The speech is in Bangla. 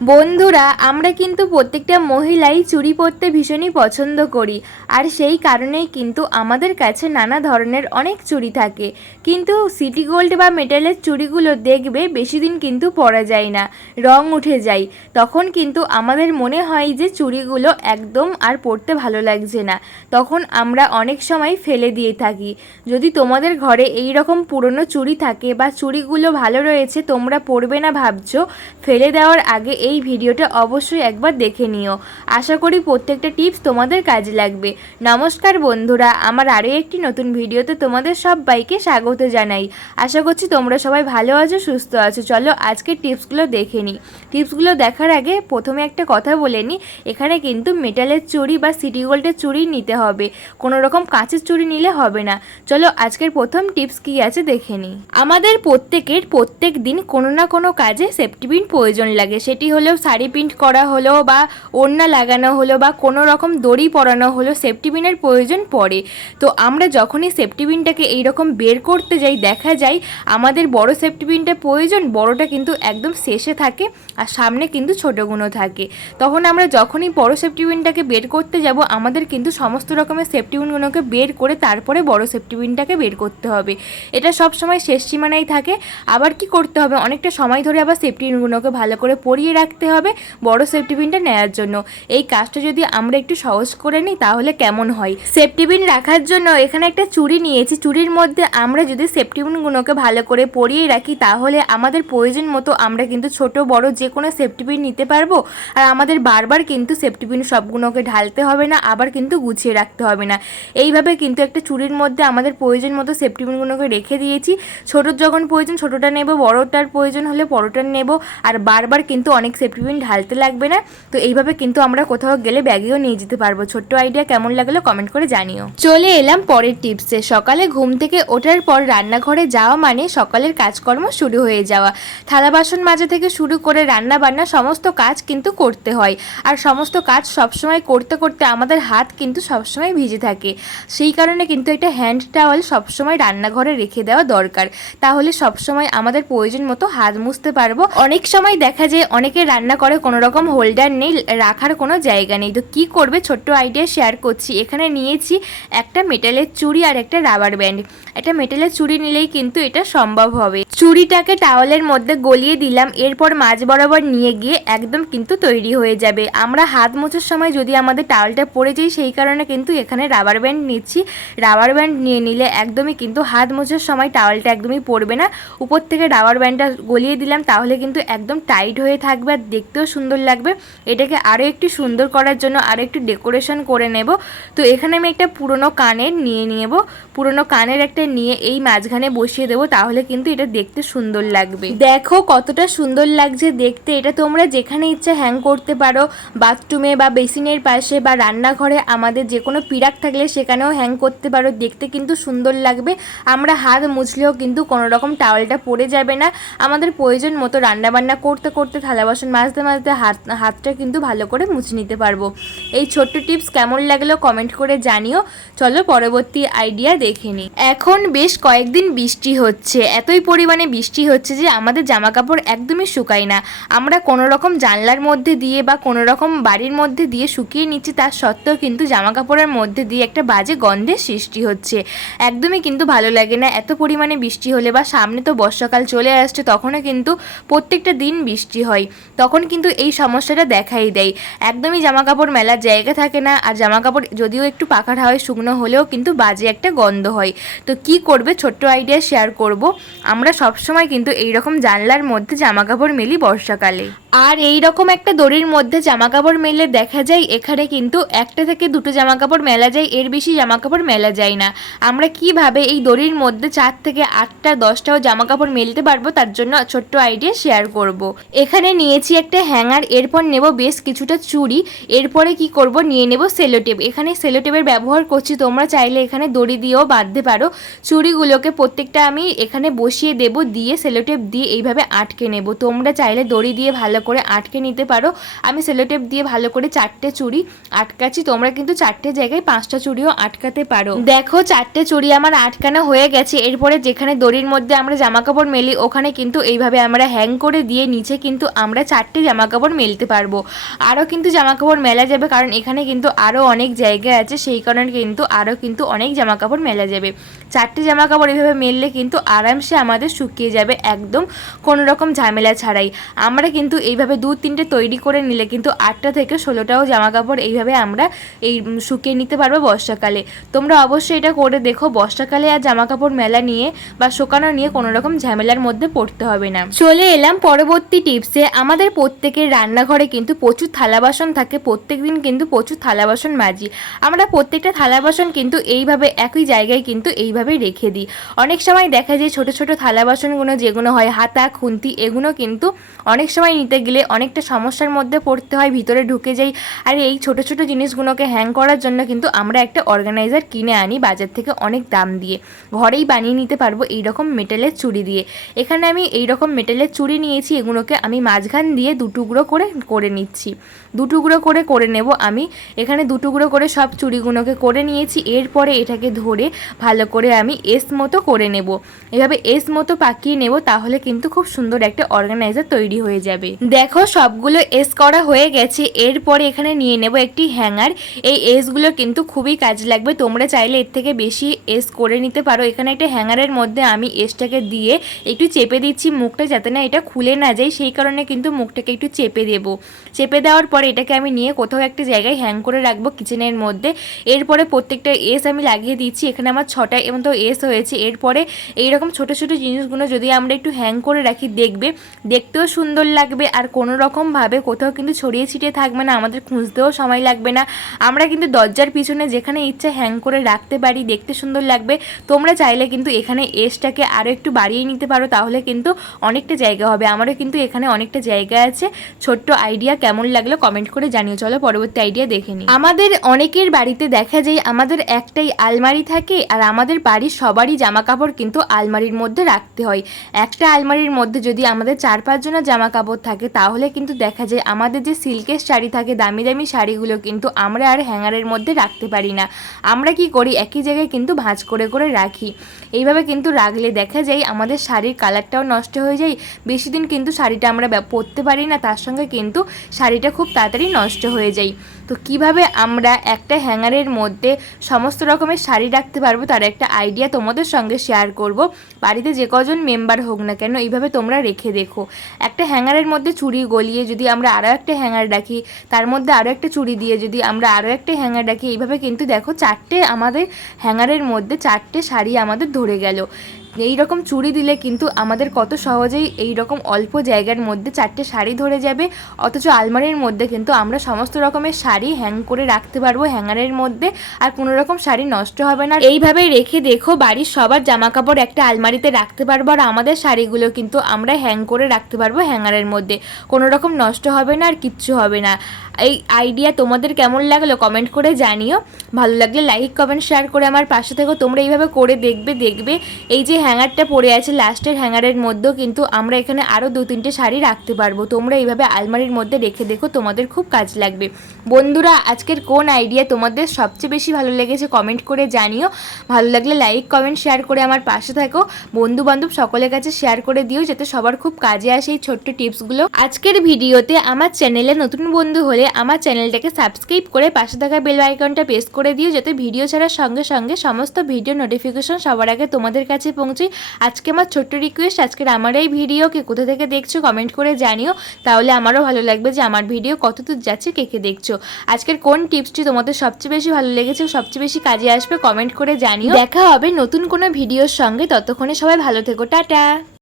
বন্ধুরা, আমরা কিন্তু প্রত্যেকটা মহিলাই চুড়ি পরতে ভীষণই পছন্দ করি। আর সেই কারণেই কিন্তু আমাদের কাছে নানা ধরনের অনেক চুড়ি থাকে। কিন্তু সিটি গোল্ড বা মেটালের চুড়িগুলো দেখবে বেশি দিন কিন্তু পরা যায় না, রং উঠে যায়। তখন কিন্তু আমাদের মনে হয় যে চুড়িগুলো একদম আর পরতে ভালো লাগছে না। তখন আমরা অনেক সময় ফেলে দিয়ে থাকি। যদি তোমাদের ঘরে এই রকম পুরনো চুড়ি থাকে বা চুড়িগুলো ভালো রয়েছে, তোমরা পরবে না ভাবছ? ফেলে দেওয়ার আগে এই ভিডিওটা অবশ্যই একবার দেখে নিও। আশা করি প্রত্যেকটা টিপস তোমাদের কাজে লাগবে। নমস্কার বন্ধুরা, আমার আরও একটি নতুন ভিডিওতে তোমাদের সবাইকে স্বাগত জানাই। আশা করছি তোমরা সবাই ভালো আছো, সুস্থ আছো। চলো আজকের টিপসগুলো দেখে নিই। টিপসগুলো দেখার আগে প্রথমে একটা কথা বলে নিই, এখানে কিন্তু মেটালের চুড়ি বা সিটি গোল্ডের চুড়ি নিতে হবে। কোনো রকম কাঁচের চুড়ি নিলে হবে না। চলো আজকের প্রথম টিপস কি আছে দেখে নিই। আমাদের প্রত্যেকের প্রত্যেক দিন কোনো না কোনো কাজে সেফটি পিন প্রয়োজন লাগে। সেটি হলেও শাড়ি প্রিন্ট করা হলো বা ওড়না লাগানো হলো বা কোনো রকম দড়ি পরানো হলো সেফটি পিনের প্রয়োজন পড়ে। তো আমরা যখনই সেফটি পিনটাকে এইরকম বের করতে যাই, দেখা যায় আমাদের বড় সেফটি পিনটা প্রয়োজন, বড়টা কিন্তু একদম শেষে থাকে আর সামনে কিন্তু ছোটোগুলো থাকে। তখন আমরা যখনই বড় সেফটি পিনটাকে বের করতে যাব, আমাদের কিন্তু সমস্ত রকমের সেফটি পিনগুলোকে বের করে তারপরে বড় সেফটি পিনটাকে বের করতে হবে। এটা সব সময় শেষ সীমানায় থাকে। আবার কি করতে হবে? অনেকটা সময় ধরে আবার সেফটি পিনগুলোকে ভালো করে পরিয়ে রাখতে হবে, বড় সেফটি পিনটা নেওয়ার জন্য। এই কাজটা যদি আমরা একটু সহজ করে নিই, তাহলে কেমন হয়? সেফটি পিন রাখার জন্য এখানে একটা চুড়ি নিয়েছি। চুড়ির মধ্যে আমরা যদি সেফটি পিনগুলোকে ভালো করে পরিয়ে রাখি, তাহলে আমাদের প্রয়োজন মতো আমরা কিন্তু ছোট, বড় যে কোনো সেফটি পিন নিতে পারব। আর আমাদের বারবার কিন্তু সেফটি পিন সবগুলোকে ঢালতে হবে না, আবার কিন্তু গুছিয়ে রাখতে হবে না। এইভাবে কিন্তু একটা চুড়ির মধ্যে আমাদের প্রয়োজন মতো সেফটি পিনগুলোকে রেখে দিয়েছি। ছোটোর যখন প্রয়োজন, ছোটোটা নেব, বড়টার প্রয়োজন হলে বড়টার নেব। আর বারবার কিন্তু অনেক সেফটি পিন ঢালতে লাগবে না। তো এইভাবে কিন্তু আমরা কোথাও গেলে ব্যাগেও নিয়ে যেতে পারব। ছোট্ট আইডিয়া কেমন লাগল কমেন্ট করে জানিও। চলে এলাম পরের টিপসে সকালে ঘুম থেকে ওঠার পর রান্নাঘরে যাওয়া মানে সকালের কাজকর্ম শুরু হয়ে যাওয়া। থালা বাসন মাজা থেকে শুরু করে রান্না বান্না সমস্ত কাজ কিন্তু করতে হয়। আর সমস্ত কাজ সবসময় করতে করতে আমাদের হাত কিন্তু সবসময় ভিজে থাকে। সেই কারণে কিন্তু একটা হ্যান্ড টাওয়াল সবসময় রান্নাঘরে রেখে দেওয়া দরকার। তাহলে সবসময় আমাদের প্রয়োজন মতো হাত মুছতে পারব। অনেক সময় দেখা যায় অনেকে রান্না করে কোনো রকম হোল্ডার নেই, রাখার কোনো জায়গা নেই। তো কি করবে? ছোট্ট আইডিয়া শেয়ার করছি। এখানে নিয়েছি একটা মেটালের চুড়ি আর একটা রাবার ব্যান্ড একটা মেটালের চুড়ি নিলেই কিন্তু এটা সম্ভব হবে। চুড়িটাকে টাওয়ালের মধ্যে গলিয়ে দিলাম। এরপর মাঝ বরাবর নিয়ে গিয়ে একদম কিন্তু তৈরি হয়ে যাবে। আমরা হাত মোছার সময় যদি আমাদের টাওয়ালটা পড়ে যাই সেই কারণে কিন্তু এখানে রাবার ব্যান্ড নিচ্ছি। রাবার ব্যান্ড নিয়ে নিলে একদমই কিন্তু হাত মোছার সময় টাওয়ালটা একদমই পড়বে না। উপর থেকে রাবার ব্যান্ডটা গলিয়ে দিলাম, তাহলে কিন্তু একদম টাইট হয়ে থাকবে। আর দেখতেও সুন্দর লাগবে। এটাকে আরও একটু সুন্দর করার জন্য আরও একটু ডেকোরেশন করে নেব। তো এখানে আমি একটা পুরনো কানের নিয়ে নেব। পুরনো কানের একটা নিয়ে এই মাঝখানে বসিয়ে দেবো, তাহলে কিন্তু এটা দেখতে সুন্দর লাগবে। দেখো কতটা সুন্দর লাগছে দেখতে। এটা তোমরা যেখানে ইচ্ছা হ্যাং করতে পারো। বাথরুমে বা বেসিনের পাশে বা রান্নাঘরে আমাদের যে কোনো পিরাক থাকলে সেখানেও হ্যাং করতে পারো। দেখতে কিন্তু সুন্দর লাগবে। আমরা হাত মুছলেও কিন্তু কোনো রকম টাওয়ালটা পড়ে যাবে না। আমাদের প্রয়োজন মতো রান্নাবান্না করতে করতে থালা বাসন মাজতে মাজতে হাত, হাতটা কিন্তু ভালো করে মুছে নিতে পারব। এই ছোট্ট টিপস কেমন লাগল কমেন্ট করে জানিও। চলো পরবর্তী আইডিয়া দেখে নিই। এখন বেশ কয়েকদিন বৃষ্টি হচ্ছে। এতই পরিমাণে বৃষ্টি হচ্ছে যে আমাদের জামা কাপড় একদমই শুকায় না। আমরা কোনো রকম জানলার মধ্যে দিয়ে বা কোনো রকম বাড়ির মধ্যে দিয়ে শুকিয়ে নিচ্ছি তার সত্ত্বেও কিন্তু জামা কাপড়ের মধ্যে দিয়ে একটা বাজে গন্ধের সৃষ্টি হচ্ছে। একদমই কিন্তু ভালো লাগে না। এত পরিমাণে বৃষ্টি হলে বা সামনে তো বর্ষাকাল চলে আসছে, তখনও কিন্তু প্রত্যেকটা দিন বৃষ্টি হয়। তখন কিন্তু এই সমস্যাটা দেখাই দেয়। একদমই জামা কাপড় মেলার জায়গা থাকে না, আর জামা কাপড় যদিও একটু পাখার হাওয়ায় শুকনো হলেও কিন্তু বাজে একটা গন্ধ হয়। তো কি করবে? ছোট্ট আইডিয়া শেয়ার করব। আমরা সবসময় কিন্তু এই রকম জানলার মধ্যে জামা কাপড় মেলি বর্ষাকালে। আর এই রকম একটা দড়ির মধ্যে জামা কাপড় মেলে দেখা যায়, এখানে কিন্তু একটা থেকে দুটো জামা কাপড় মেলা যায়, এর বেশি জামা কাপড় মেলা যায় না। আমরা কীভাবে এই দড়ির মধ্যে চার থেকে আটটা, দশটাও জামা কাপড় মেলতে পারব? তার জন্য ছোট্ট আইডিয়া শেয়ার করব। এখানে নিয়েছি একটা হ্যাঙ্গার, এরপর নেব বেশ কিছুটা চুড়ি, এরপরে কি করব, নিয়ে নেব সেলোটেপ। এখানে সেলোটেপের ব্যবহার করছি, তোমরা চাইলে এখানে দড়ি দিয়েও বাঁধতে পারো। চুড়িগুলোকে প্রত্যেকটা আমি এখানে বসিয়ে দেব, দিয়ে সেলোটেপ দিয়ে এইভাবে আটকে নেব। তোমরা চাইলে দড়ি দিয়ে ভালো করে আটকে নিতে পারো। আমি সেলোটেপ দিয়ে ভালো করে চারটে চুড়ি আটকাচ্ছি, তোমরা কিন্তু চারটে জায়গায় পাঁচটা চুড়িও আটকাতে পারো। দেখো, চারটে চুড়ি আমার আটকানো হয়ে গেছে। এরপরে যেখানে দড়ির মধ্যে আমরা জামা কাপড় মেলি, ওখানে কিন্তু এইভাবে আমরা হ্যাং করে দিয়ে নিচে কিন্তু আমরা চারটে জামা কাপড় মেলতে পারব। আরও কিন্তু জামা কাপড় মেলা যাবে, কারণ এখানে কিন্তু আরও অনেক জায়গা আছে, সেই কারণে কিন্তু আরও কিন্তু অনেক জামা কাপড় মেলা যাবে। চারটে জামা কাপড় এভাবে মেললে কিন্তু আরামসে আমাদের শুকিয়ে যাবে, একদম কোনো রকম ঝামেলা ছাড়াই। আমরা কিন্তু এইভাবে দু তিনটে তৈরি করে নিলে কিন্তু আটটা থেকে ষোলোটাও জামা কাপড় এইভাবে আমরা এই শুকিয়ে নিতে পারব বর্ষাকালে। তোমরা অবশ্যই এটা করে দেখো, বর্ষাকালে আর জামা কাপড় মেলা নিয়ে বা শুকানো নিয়ে কোনো রকম ঝামেলার মধ্যে পড়তে হবে না। চলে এলাম পরবর্তী টিপসে, আমাদের প্রত্যেকের রান্নাঘরে কিন্তু প্রচুর থালা বাসন থাকে প্রত্যেক দিন কিন্তু প্রচুর থালা বাসন মাজি। আমরা প্রত্যেকটা থালা বাসন কিন্তু এইভাবে, একই জায়গায় কিন্তু এইভাবে রেখে দিই। অনেক সময় দেখা যায় ছোট ছোট থালা বাসনগুলো যেগুলো হয়, হাতা, খুন্তি, এগুলো কিন্তু অনেক সময় নিতে গেলে অনেকটা সমস্যার মধ্যে পড়তে হয়, ভিতরে ঢুকে যাই। আর এই ছোট ছোট জিনিসগুলোকে হ্যাং করার জন্য কিন্তু আমরা একটা অর্গানাইজার কিনে আনি বাজার থেকে অনেক দাম দিয়ে। ঘরেই বানিয়ে নিতে পারব এই রকম মেটালের চুড়ি দিয়ে। এখানে আমি এই রকম মেটালের চুড়ি নিয়েছি, এগুলোকে আমি মাঝখান দিয়ে দু টুকরো করে করে নিচ্ছি। দু টুকরো করে করে নেব আমি। এখানে দু টুকরো করে সব চুড়িগুলোকে করে নিয়েছি। এরপরে এটাকে ধরে ভালো করে আমি এস মতো করে নেব। এভাবে এস মতো পাকিয়ে নেব তাহলে কিন্তু খুব সুন্দর একটা অর্গানাইজার তৈরি হয়ে যাবে। দেখো, সবগুলো এস করা হয়ে গেছে। এরপরে এখানে নিয়ে নেব একটি হ্যাঙ্গার। এই এসগুলো কিন্তু খুবই কাজে লাগবে। তোমরা চাইলে এর থেকে বেশি এস করে নিতে পারো। এখানে একটা হ্যাঙ্গারের মধ্যে আমি এসটাকে দিয়ে একটু চেপে দিচ্ছি মুখটা যাতে না এটা খুলে না যায়। সেই কারণে কিন্তু মুখটাকে একটু চেপে দেব। চেপে দেওয়ার পরে এটাকে আমি নিয়ে কোথাও একটা জায়গায় হ্যাং করে রাখব কিচেনের মধ্যে। এরপরে প্রত্যেকটা এস আমি লাগিয়ে দিচ্ছি। এখানে আমার ছটা তো এস হয়েছে। এরপরে এইরকম ছোট ছোট জিনিসগুলো যদি আমরা একটু হ্যাং করে রাখি, দেখবে, দেখতেও সুন্দর লাগবে। আর কোনো রকমভাবে কোথাও কিন্তু ছড়িয়ে ছিটিয়ে থাকবে না। আমাদের খুঁজতেও সময় লাগবে না। আমরা কিন্তু দরজার পিছনে যেখানে ইচ্ছা হ্যাং করে রাখতে পারি, দেখতে সুন্দর লাগবে। তোমরা চাইলে কিন্তু এখানে এসটাকে আরও একটু বাড়িয়ে নিতে পারো। তাহলে কিন্তু অনেকটা জায়গা হবে। আমারও কিন্তু এখানে অনেকটা জায়গা আছে। ছোট্ট আইডিয়া কেমন লাগল কমেন্ট করে জানিয়ে চলো পরবর্তী আইডিয়া দেখে নিই। আমাদের অনেকের বাড়িতে দেখা যায় আমাদের একটাই আলমারি থাকে আর আমাদের বাড়ির সবারই জামা কাপড় কিন্তু আলমারির মধ্যে রাখতে হয়। একটা আলমারির মধ্যে যদি আমাদের চার পাঁচজনের জামা কাপড় থাকে তাহলে কিন্তু দেখা যায় আমাদের যে সিল্কের শাড়ি থাকে, দামি দামি শাড়িগুলো কিন্তু আমরা আর হ্যাঙ্গারের মধ্যে রাখতে পারি না। আমরা কি করি? একই জায়গায় কিন্তু ভাঁজ করে করে রাখি। এইভাবে কিন্তু রাখলে দেখা যায় আমাদের শাড়ির কালারটাও নষ্ট হয়ে যায়। বেশি দিন কিন্তু শাড়িটা আমরা ব্যব- পরতে পারি না, তার সঙ্গে কিন্তু শাড়িটা খুব তাড়াতাড়ি নষ্ট হয়ে যায়। তো কীভাবে আমরা একটা হ্যাঙ্গারের মধ্যে সমস্ত রকমের শাড়ি রাখতে পারব তার একটা আইডিয়া তোমাদের সঙ্গে শেয়ার করব। বাড়িতে যে কজন মেম্বার হোক না কেন, এইভাবে তোমরা রেখে দেখো। একটা হ্যাঙ্গারের মধ্যে চুড়ি গলিয়ে যদি আমরা আরও একটা হ্যাঙ্গার রাখি, তার মধ্যে আরও একটা চুড়ি দিয়ে যদি আমরা আরও একটা হ্যাঙ্গার রাখি, এইভাবে কিন্তু দেখো চারটে আমাদের হ্যাঙ্গারের মধ্যে চারটে শাড়ি আমাদের ধরে গেল। এই রকম চুড়ি দিলে কিন্তু আমাদের কত সহজেই এই রকম অল্প জায়গার মধ্যে চারটে শাড়ি ধরে যাবে, অথচ আলমারির মধ্যে কিন্তু আমরা সমস্ত রকমের শাড়ি হ্যাং করে রাখতে পারব হ্যাঙ্গারের মধ্যে, আর কোনো রকম শাড়ি নষ্ট হবে না। এইভাবে রেখে দেখো বাড়ির সবার জামা কাপড় একটা আলমারিতে রাখতে পারব, আর আমাদের শাড়িগুলো কিন্তু আমরা হ্যাং করে রাখতে পারব হ্যাঙ্গারের মধ্যে। কোনো রকম নষ্ট হবে না আর কিচ্ছু হবে না। এই আইডিয়া তোমাদের কেমন লাগল কমেন্ট করে জানিও। ভালো লাগলে লাইক কমেন্ট শেয়ার করে আমার পাশে থেকো। তোমরা এইভাবে করে দেখবে দেখবে। এই যে হ্যাঙ্গারটা পড়ে আছে লাস্টের হ্যাঙ্গারের মধ্যেও কিন্তু আমরা এখানে আরও দু তিনটে শাড়ি রাখতে পারব। তোমরা এইভাবে আলমারির মধ্যে রেখে দেখো, তোমাদের খুব কাজ লাগবে। বন্ধুরা, আজকের কোন আইডিয়া তোমাদের সবচেয়ে বেশি ভালো লেগেছে কমেন্ট করে জানিও। ভালো লাগলে লাইক কমেন্ট শেয়ার করে আমার পাশে থাকো। বন্ধু বান্ধব সকলের কাছে শেয়ার করে দিও, যাতে সবার খুব কাজে আসে এই ছোট্ট টিপসগুলো আজকের ভিডিওতে আমার চ্যানেলে নতুন বন্ধু হলে আমার চ্যানেলটাকে সাবস্ক্রাইব করে পাশে থাকা বেল আইকনটা প্রেস করে দিও, যাতে ভিডিও ছাড়ার সঙ্গে সঙ্গে সমস্ত ভিডিও নোটিফিকেশন সবার আগে তোমাদের কাছে পৌঁছায় আজকে আমার ছোট্ট রিকোয়েস্ট আজকের আমার এই ভিডিও কে কোথা থেকে দেখছ কমেন্ট করে জানিও। তাহলে আমারও ভালো লাগবে যে আমার ভিডিও কত দূর যাচ্ছে, কে কে দেখছ। আজকের কোন টিপসটি তোমাদের সবচেয়ে বেশি ভালো লেগেছে, সবচেয়ে বেশি কাজে আসবে কমেন্ট করে জানিও। দেখা হবে নতুন কোনো ভিডিওর সঙ্গে, ততক্ষণে সবাই ভালো থেকো, টাটা।